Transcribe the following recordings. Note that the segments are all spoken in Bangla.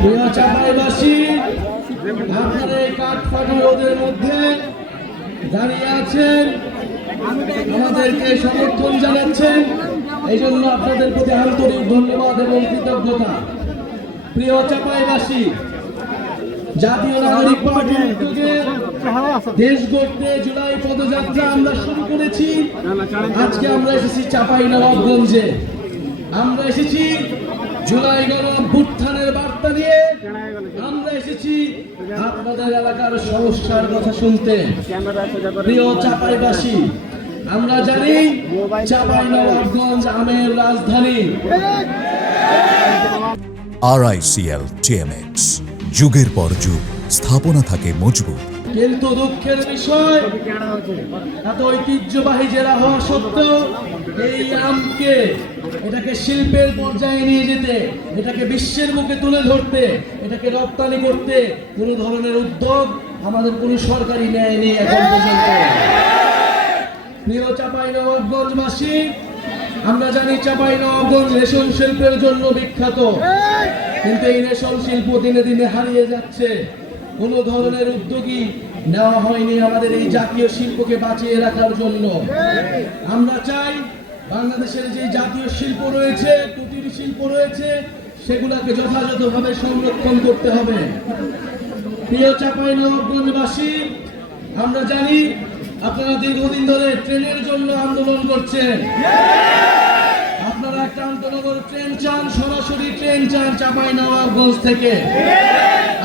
প্রিয় চাঁপাইবাসী, আপনারা এই কাঠফাটা রোদের মধ্যে দাঁড়িয়ে আছেন, আমাদেরকে সমর্থন জানাচ্ছেন, এই জন্য আপনাদের প্রতি আন্তরিক ধন্যবাদ এবং কৃতজ্ঞতা। প্রিয় চাঁপাইবাসী, জাতীয় নাগরিক পার্টির উদ্যোগে দেশ গড়তে জুলাই পদযাত্রা আমরা শুরু করেছি। আজকে আমরা এসেছি চাঁপাইনবাবগঞ্জে। আমরা এসেছি জুলাই গণঅভ্যুত্থানের বার্তা নিয়ে। আমরা এসেছি আপনাদের এলাকার সমস্যার কথা শুনতে। প্রিয় চাঁপাইবাসী, আমরা জানি চাঁপাইনবাবগঞ্জ আমের রাজধানী। RICL TMX, যুগের পর যুগ স্থাপনা থাকে মজবুত। কিন্তু দুঃখের বিষয়, এত ঐতিহ্যবাহী জেলা হওয়া সত্ত্বেও এই আমকে এটাকে শিল্পের পর্যায়ে নিয়ে যেতে, এটাকে বিশ্বের মুখে তুলে ধরতে, এটাকে রপ্তানি করতে কোনো ধরনের উদ্যোগ আমাদের কোনো সরকারি নেয়নি এখন পর্যন্ত। প্রিয় চাঁপাইনবাবগঞ্জবাসী, আমরা জানি চাঁপাইনবাবগঞ্জ রেশম শিল্পের জন্য বিখ্যাত, কিন্তু এই রেশম শিল্প দিনে দিনে হারিয়ে যাচ্ছে। কোনো ধরনের উদ্যোগী নেওয়া হয়নি আমাদের এই জাতীয় শিল্পকে বাঁচিয়ে রাখার জন্য। আমরা চাই বাংলাদেশের যে জাতীয় শিল্প রয়েছে, কুটির শিল্প রয়েছে, সেগুলোকে যথাযথভাবে সংরক্ষণ করতে হবে। প্রিয় চাঁপাইনবাবগঞ্জবাসী, আমরা জানি আপনারা দীর্ঘদিন ধরে ট্রেনের জন্য আন্দোলন করছেন। আপনারা একটা আন্তনগর ট্রেন চান, সরাসরি ট্রেন চান চাঁপাইনবাবগঞ্জ থেকে।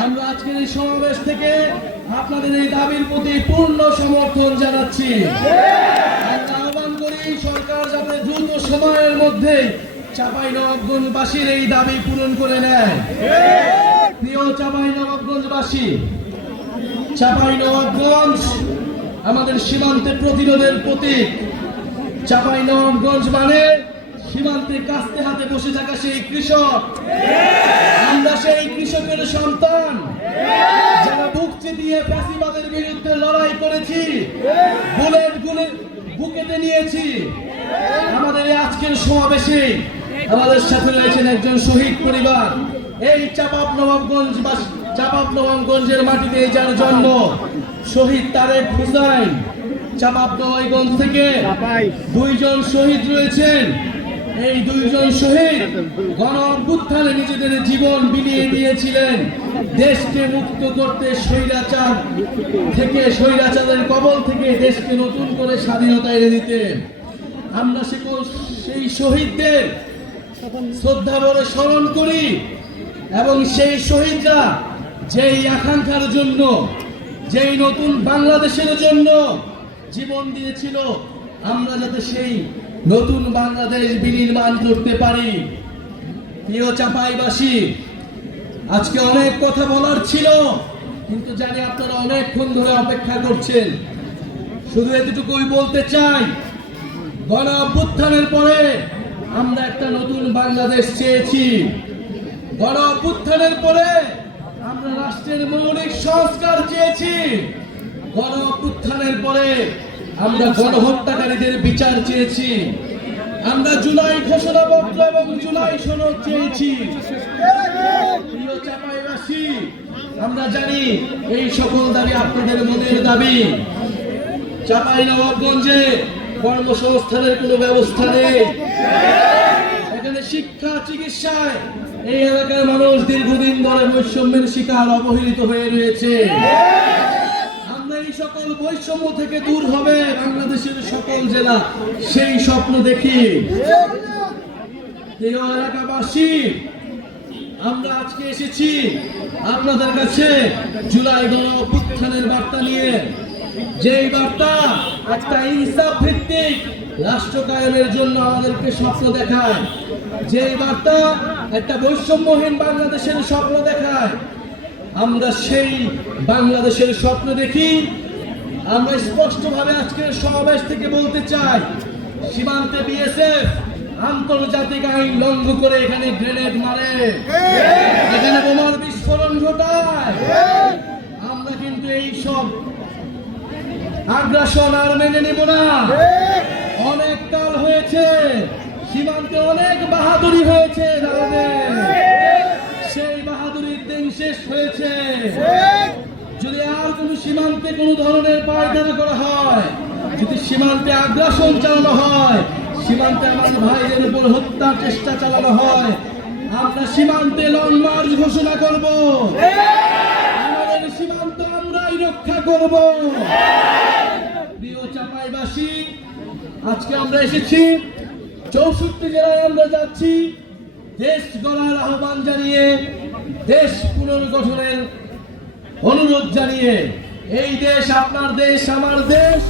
আমরা আজকের এই সমাবেশ থেকে আপনাদের এই দাবির প্রতি পূর্ণ সমর্থন জানাচ্ছি। আমরা আহ্বান করি সরকার যাতে দ্রুত সময়ের মধ্যে চাঁপাইনবাবগঞ্জবাসীর এই দাবি পূরণ করে নেয়। প্রিয় চাঁপাইনবাবগঞ্জবাসী, চাঁপাইনবাবগঞ্জ আমাদের সীমান্তে প্রতিরোধের প্রতীক। চাঁপাইনবাবগঞ্জ মানে সীমান্তে কাস্তে হাতে বসে থাকা সেই কৃষক। আমরা সেই কৃষকের সন্তান, যারা বুক চিতিয়ে ফ্যাসিবাদের বিরুদ্ধে লড়াই করেছি, বুলেট বুকেতে নিয়েছি। আমাদের আজকের সমাবেশে আমাদের সাথে রয়েছেন একজন শহীদ পরিবার। এই চাঁপাইনবাবগঞ্জের মাটিতে যার জন্ম, শহীদ তারেক হুসাইন। চাঁপাইনবাবগঞ্জ থেকে দুইজন শহীদ রয়েছেন। এই দুইজন শহীদ গণঅভ্যুত্থানে নিজেদের জীবন বিলিয়ে দিয়েছিলেন দেশকে মুক্ত করতে, স্বৈরাচারের কবল থেকে দেশকে নতুন করে স্বাধীনতা এনে দিতে। আমরা সেই শহীদদের শ্রদ্ধা ভরে স্মরণ করি এবং সেই শহীদরা যেই আকাঙ্ক্ষার জন্য, যেই নতুন বাংলাদেশের জন্য জীবন দিয়েছিল, আমরা যাতে সেই নতুন বাংলাদেশ বিনির্মাণ করতে পারি। প্রিয় চাঁপাইবাসী, আজকে অনেক কথা বলার ছিল, কিন্তু জানি আপনারা অনেকক্ষণ ধরে অপেক্ষা করছেন। শুধু এতটুকুই বলতে চাই, গণঅভ্যুত্থানের পরে আমরা একটা নতুন বাংলাদেশ চেয়েছি। গণঅভ্যুত্থানের পরে আমরা রাষ্ট্রের মৌলিক সংস্কার চেয়েছি। গণঅভ্যুত্থানের পরে আমরা গণহত্যাকারীদের বিচার চেয়েছি। আমরা জুলাই ঘোষণাপত্র এবং জুলাই সনদ চেয়েছি। প্রিয় চাঁপাইবাসী, আমরা জানি এই সকল দাবি আপনাদের মনের দাবি। চাঁপাইনবাবগঞ্জে কর্মসংস্থানের কোনো ব্যবস্থা নেই। এখানে শিক্ষা, চিকিৎসায় এই এলাকার মানুষ দীর্ঘদিন ধরে বৈষম্যের শিকার, অবহেলিত হয়ে রয়েছে। এই সকল বৈষম্য থেকে দূর হবে বাংলাদেশের সকল জেলা, সেই স্বপ্ন দেখি। প্রিয় এলাকাবাসী, আমরা আজকে এসেছি আপনাদের কাছে জুলাই গণঅভ্যুত্থানের বার্তা নিয়ে। যেই বার্তা একটা ইনসাফ ভিত্তিক রাষ্ট্র কায়েমের জন্য আমাদেরকে স্বপ্ন দেখায়, যেই বার্তা একটা বৈষম্যহীন বাংলাদেশের স্বপ্ন দেখায়। আমরা সেই বাংলাদেশের স্বপ্ন দেখি। আমরা স্পষ্টভাবে আজকের সমাবেশ থেকে বলতে চাই, সীমান্তে বিএসএফ আন্তর্জাতিক আইন লঙ্ঘন করে এখানে গ্রেনেড মারে, এখানে বোমার বিস্ফোরণ ঘটায়। আমরা কিন্তু এই সব আগ্রাসন আর মেনে নেব না। অনেক কাল হয়েছে, সীমান্তে অনেক বাহাদুরি হয়েছে, সেই বাহাদুরি বাহাদুরির দিন শেষ হয়েছে। যদি আর কোনো সীমান্তে কোনো ধরনের পায়দানা করা হয়, যদি সীমান্তে আগ্রাসন চালানো হয়, সীমান্তে আমার ভাইদের উপর হত্যার চেষ্টা চালানো হয়, আমরা সীমান্তে লং মার্চ ঘোষণা করব। আমাদের সীমান্ত আমরাই রক্ষা করব। প্রিয় চাঁপাইবাসী, আজকে আমরা এসেছি 64 জেলায় আমরা যাচ্ছি দেশ গড়ার আহ্বান জানিয়ে, দেশ পুনর্গঠনের অনুরোধ জানিয়ে। এই দেশ আপনার দেশ, আমার দেশ।